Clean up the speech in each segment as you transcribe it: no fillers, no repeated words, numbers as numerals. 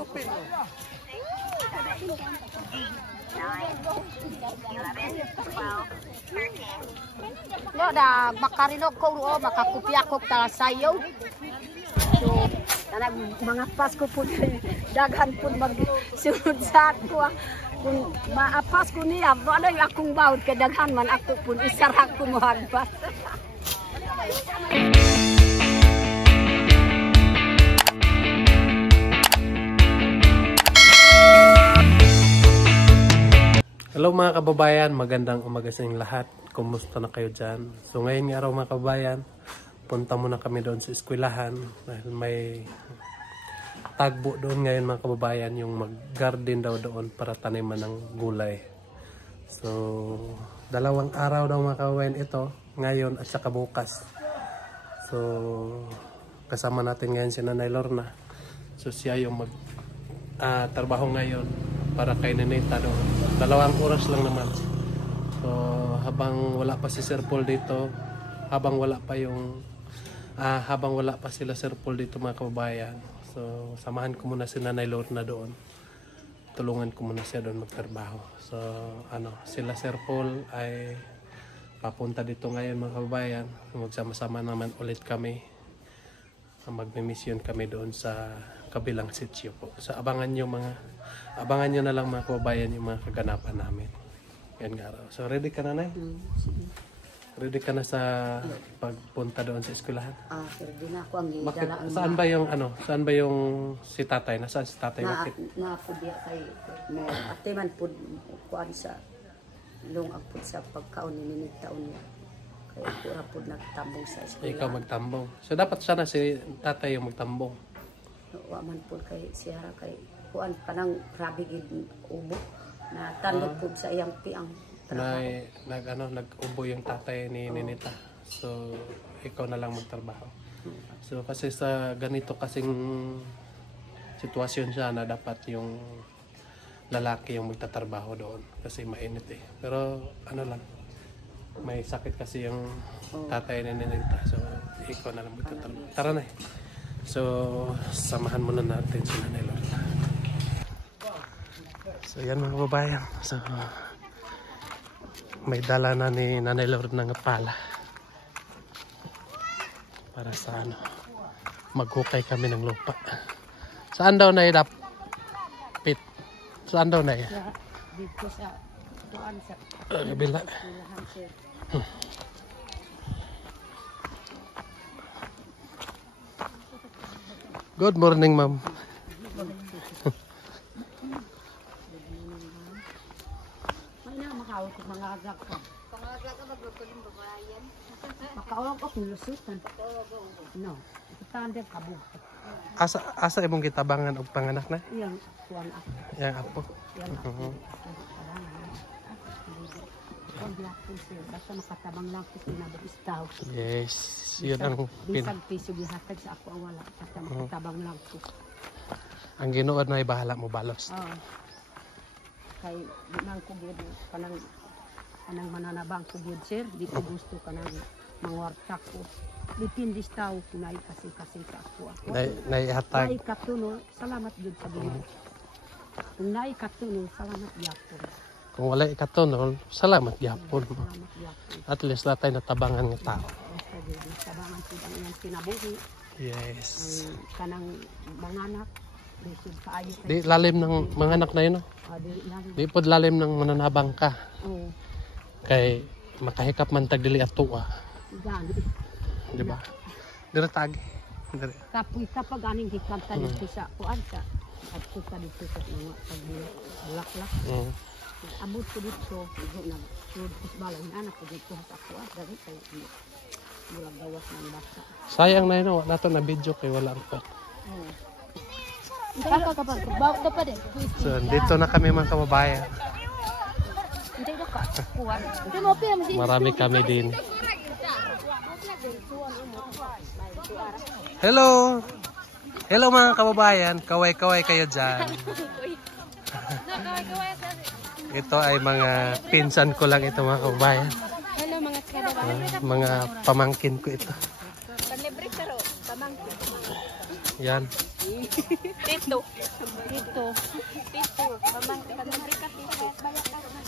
Lo da makarinok ko ro makakupya ko ta sayo. So kanang mga Pasko po daghan po magsunod sa ako. Kung maapas ko niya, ano yung akong bawd kay daghan man ako po isarang ko mo hagbat. Hello mga kababayan, magandang umaga sa inyong lahat. Kumusta na kayo dyan? So ngayon nga araw mga kababayan, punta muna kami doon sa eskwelahan dahil may tagbo doon ngayon mga kababayan, yung mag-garden daw doon para taniman ng gulay. So 2 araw daw mga kababayan ito, ngayon at saka bukas. So kasama natin ngayon si Nanay Lorna. So siya yung trabaho ngayon para kay Ninita doon. 2 oras lang naman. So habang wala pa si Sir Paul dito, habang wala pa sila Sir Paul dito mga kababayan, so samahan ko muna si Nanay Lorna doon. Tulungan ko muna siya doon magtrabaho. So sila Sir Paul ay papunta dito ngayon mga kababayan. Magsama-sama naman ulit kami. Magme-mission kami doon sa kabilang sitio po. So abangan nyo na lang mga kababayan yung mga kaganapan namin. Yan nga raw. So ready ka na, Nay? Ready ka na sa pagpunta doon sa eskwelahan? Ready na ako ang gidala. Saan ba yung si tatay? Nasaan si tatay? Na po diya kay ate man po kuan sa long ang pud sa pagkaon ni Ninitaon niya. Kay pura po nagtambong sa eskwelahan. Ikaw magtambong. So dapat sana si tatay yung magtambong. Wa man po kay siya kay kuan kanang grabe gid ubo na tandog po sa iyang piang. Nag-ubo yung tatay ni Ninita. So, ikaw na lang magtrabaho. So, kasi sa ganito kasing sitwasyon siya na dapat yung lalaki yung magtatrabaho doon. Kasi mainit eh. Pero, may sakit kasi yung tatay ni Ninita. So, ikaw na lang magtatrabaho. Tara na eh. So, samahan muna natin si Nanay Lorna. So, yan mga babayan. So, may dala na ni Nanay Lorna ng pala para sa maghukay kami ng lupa. Saan daw na pit? Saan daw na dito sa tuan sa kabila. Good morning, ma'am. Mga agak ka. Pangagak ka maglutuin babayan. Makawag ko lusutan. No. Tanda kabo. Asa imong gitabangan og panganak na? Yang kuan ako. Yang apo. Yang apo. Basta makatabang lang ko pinababistaw. Yes. Yan ang bisag piso gihatag sa ako wala. Basta makatabang lang ko. Ang Ginoo na ibahala mo balos. Kay nang ko gid kanang mananabang ko gid sir di ko gusto kanang mangwarta ko dipindis tao kunay kasi ako naihatag nay katuno salamat gid sa Ginoo kung nay katuno salamat gyapon kung wala ikatuno salamat gyapon at least natay natabangan nga tao tabangan pud ang iyang kinabuhi. Yes kanang manganak di lalim ng mga anak na yun, no? Di po lalim ng mananabang ka. Kay makahikap man tag dili ato di ba? Dire tagi. Dire. Kapag aning hikanta dito sa kuan sa at ko sa dito sa mga pagbulak-lak. Abot ko dito nag food balay na anak ko dito sa kuan dali kay bulag gawas ng bata. Sayang na yun, wala to na video kay wala ang pot. So, dito na kami mga kababayan. Marami kami din. Hello! Hello mga kababayan. Kaway-kaway kayo dyan. Ito ay mga pinsan ko lang ito mga kababayan. Hello mga kababayan. Mga pamangkin ko ito. Yan. Tito. Tito. Tito. Babang pagmagrikat tito. Banyak ka na.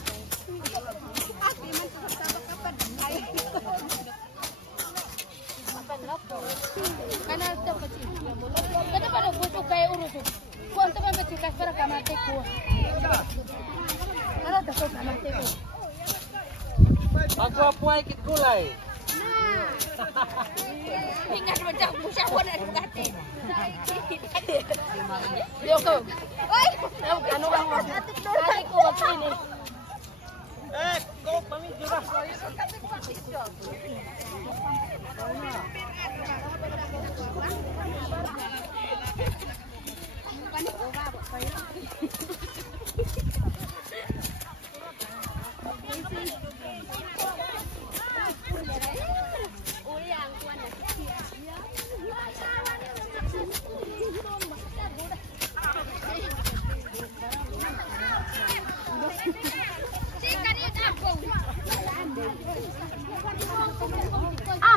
Ate man sa kapag ay. Kana to pa si. Kada pa buto kay uruso. Kuanto pa ba tikas para kamate ko. Ano to ko kamate ko. Magwapuay kit gulay. Ingat macam musa wala rin dati. Yoko. Oy! Ano bang atik doon? Kali ko magpili. Go pamidyo ra.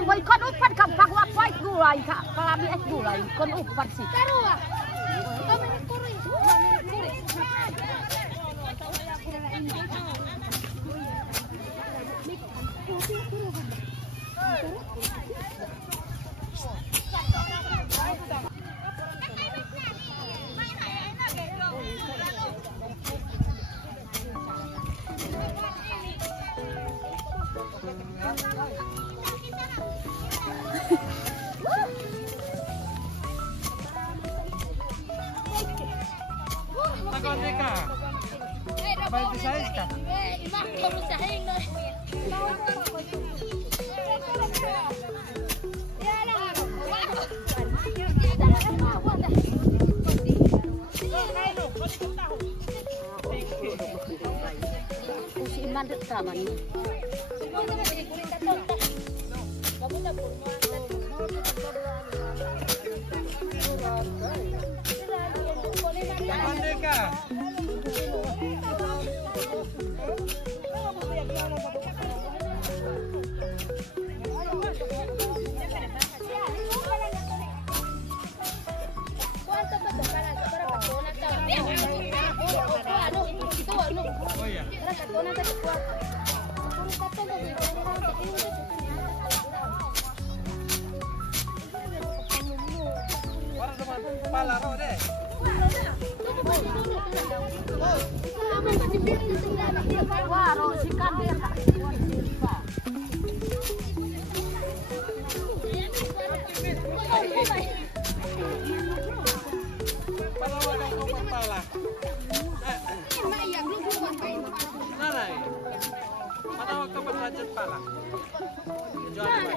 Boy kon upat ka pagwapay gulay ka kalami es gulay kon upat si tarua kami kuri Tagoneka. Baik di size ka. Imak baru sahin no. Si Mandet taman. Tagoneka. Oh ya. Orang teman pala ro deh. Waro si Kandeka. Palawan ako pala. Nanay. Manawag ka ba budget pala? Jual ba?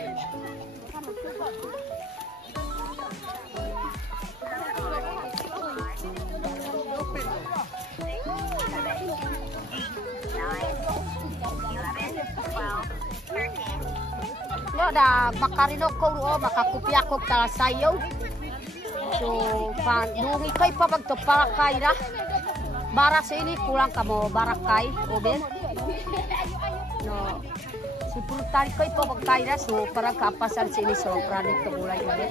Lo da makarino ko ro makakupya ko tala sayo. So pan nungi kay pa magtopalakay ra. Bara sa ini kulang kamo barakay oben. No. Si purtali kay pa magkay ra so para kapasan sa ini so product to bulay oben.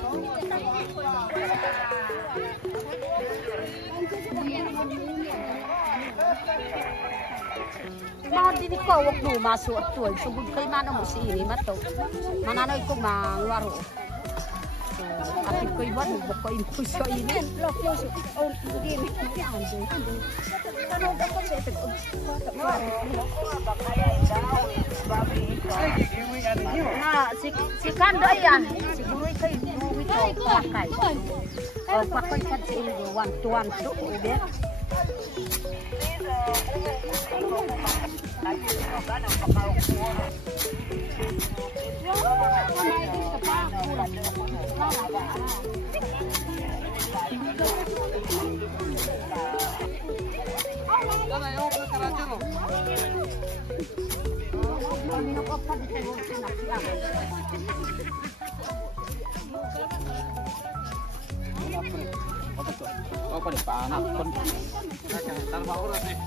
Mahal din ko wag no maso at tuwal sugod kay mano mo si ini mato. Mananoy ko mangwaro. Atin ko iwan mo ko info sa ini. Oh, game. Na si Kando yan. Siguro kay buwi to pakay. Oh, pakay kan si ini one to udah. Oh, pada panas pun. Ntar mau urat nih.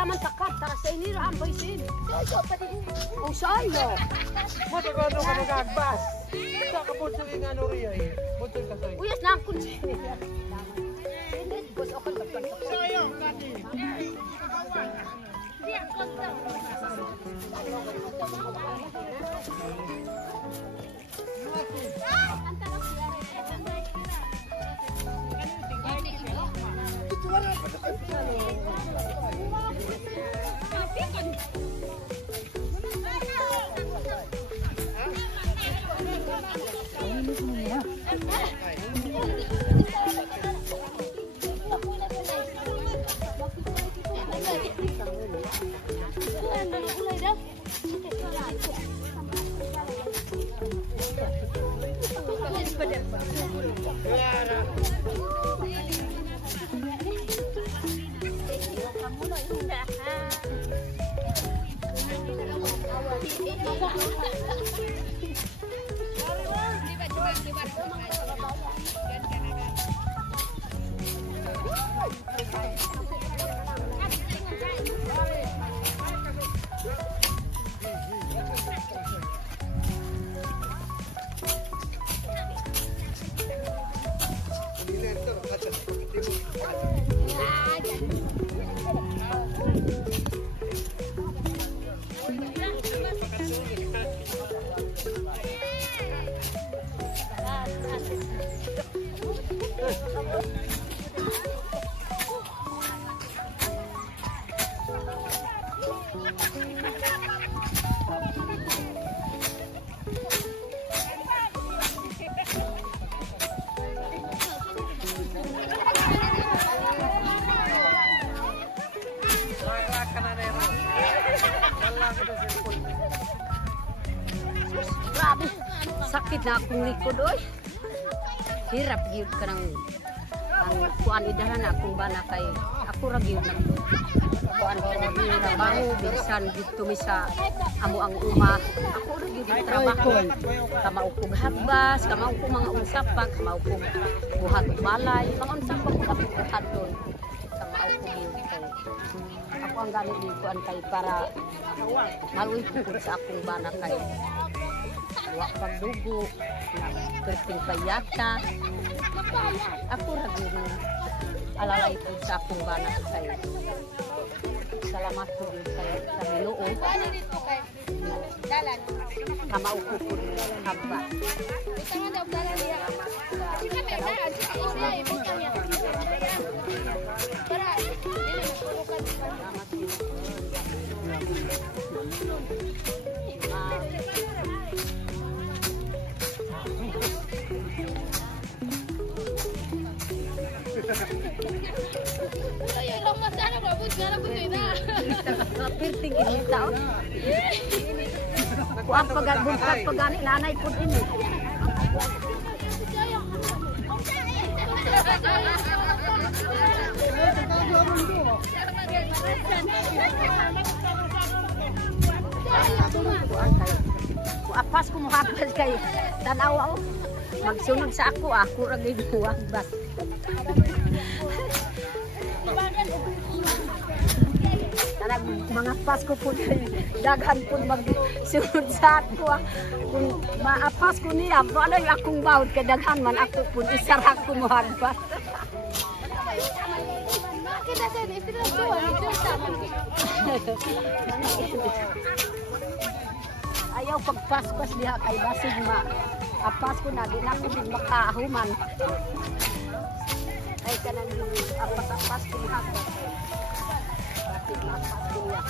Taman takat, tara sa inira ang baisin. O sayo. Mata ko ano ka nagagbas. Sa kapunso yung ano riya eh. Punso ka sa'yo. Uyas na akong sinira. Bos ako nagpagpagpag. Sayo, kati. Grabe, sakit na akong likod, oy. Hirap yun ka ng kuan idahan akong bana kay ako ra gyud nang kuan ko trabaho bisan dito mi sa amo ang uma. Ako ra gyud trabaho. Kamao kog hagbas, kamao kog mga usapak, kamao kog buhat balay, mga usapak ko buhat doon. Kamao kog gyud. Ako ang gamit ni kuan kay para maluwi ko sa akong bana kay wa pagdugo, kerting payata. Ako ra gyud alalay ko sa akong bana kay salamat ko gyud kay sa Ginoo. Dalan. Kamao ko pud haba. Ito nga dalan niya. Sino kay dalan? Siya ibutang niya. Para dili mo ko salamat. Pirting ini tao. Kuang pagabungkat pagani nanay pud ini. Apas ko muhapas kay tanaw magsunod sa ako ra gyud muhapas. Tanag mga Pasko po daghan po magsunod sa ako. Kung maapas ko niya, ano yung akong bawd kay daghan man ako po isara ko muhagbas. Ayaw pagpaspas diha kay basig ma apas ko na di na ko din makaahuman. Ay ka nang apas-apas kumahag. Bakit maapas kuya?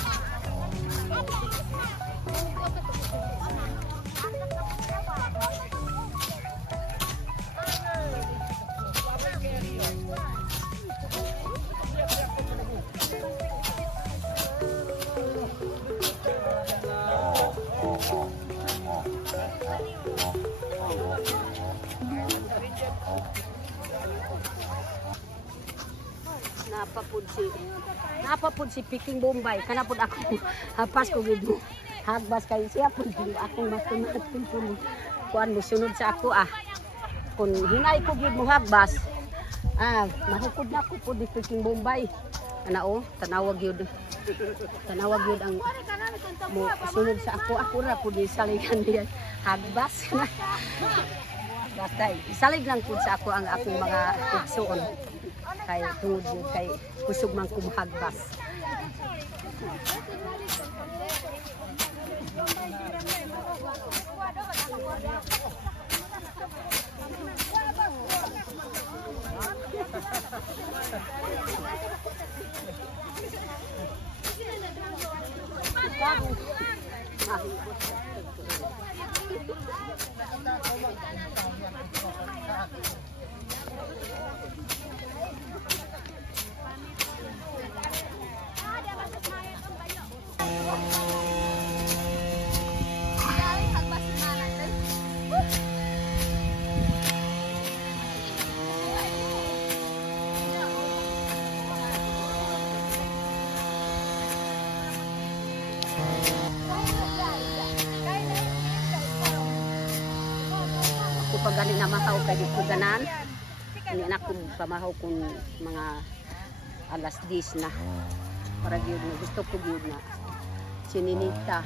Napapud si Peking Bombay kana pud ako hapas ko gid mo hagbas kay siya pud akong matun pud kuan mo sunod sa ako kun hinay ko gid mo hagbas mahukod na ko pud di Peking Bombay ana tanawag yun ang mo sunod sa ako ra pud saligan diyan hagbas basta isalig lang pud sa ako ang akong mga igsuon kay tungod yun kay kusog man kumuhagbas. Pag gani na mahaw kay di ko ganan ini anak ko pamahaw kung mga alas 10 na para gyud na gusto ko gyud na sininita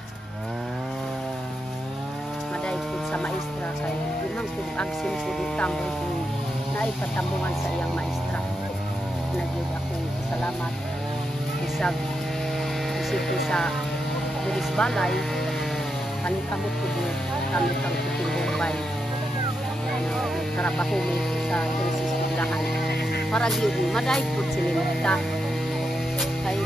maday ko sa maestra kay imang kung agsin ko di tambol kung naipatambungan sa iyang maestra nagyud ako salamat isag isip sa Pulis Balay kanikamot ko kami kang Bombay trabaho mo sa eskwelahan para gyud maday pud sininita kay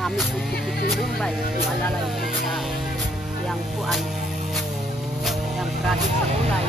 kami pud Peking Bombay alalay ko sa yang kuan yang tradit sa ulay.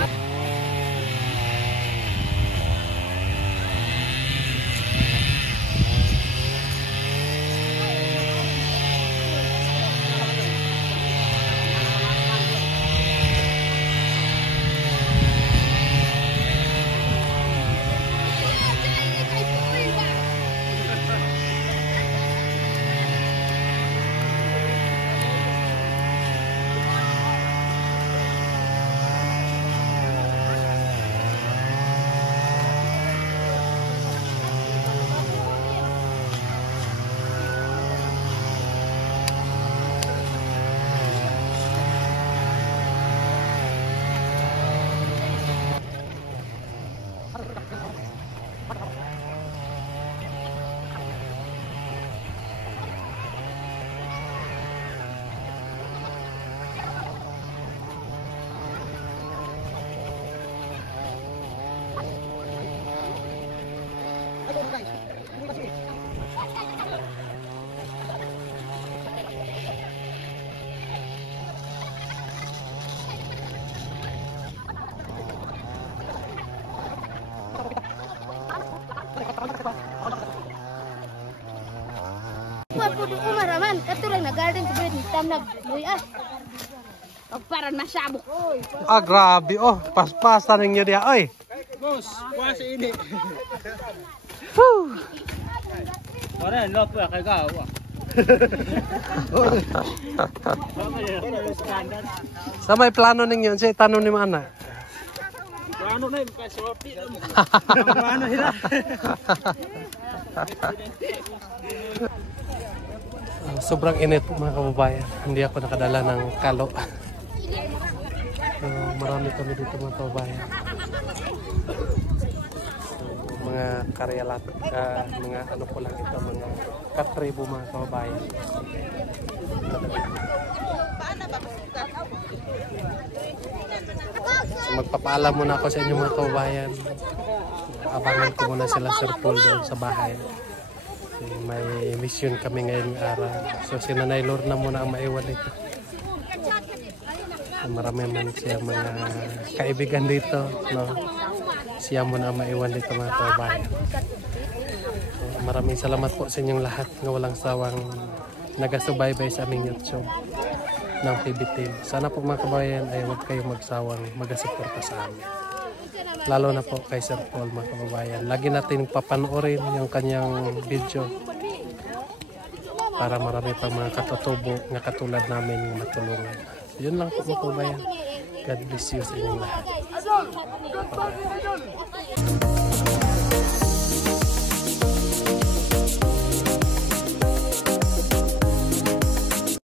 Umaraman, katulang na garden ko ba tam nagluya. Pagparan masyabo. Grabe paspasan ninyo dia oy. Boss, kuha sa ini. Ora lop kay gawa. Sa may plano ninyo sa tanong ni mana? Plano na kay sorti. Plano sila. Sobrang init mga kababayan. Hindi ako nakadala ng kalo. Marami kami dito mga kababayan. Mga karyalat, mga ano po lang ito, mga katribo mga kababayan. So, magpapaalam muna ako sa inyo mga kababayan. abangan ko muna sila Sir Paul doon sa bahay. May mission kami ngayong araw. So si Nanay Lorna muna ang maiwan dito. So, marami man siya mga kaibigan dito, no? Siya muna ang maiwan dito mga kababayan. So, maraming salamat po sa inyong lahat na walang sawang nagasubaybay sa aming YouTube ng PB Team. Sana po mga kababayan ay huwag kayong magsawang magasuporta sa amin. Lalo na po kay Sir Paul mga kababayan. Lagi natin papanoorin yung kanyang video para marami pang mga katutubo na katulad namin matulungan. Yun lang po mga kababayan. God bless you sa inyong lahat. Bye-bye.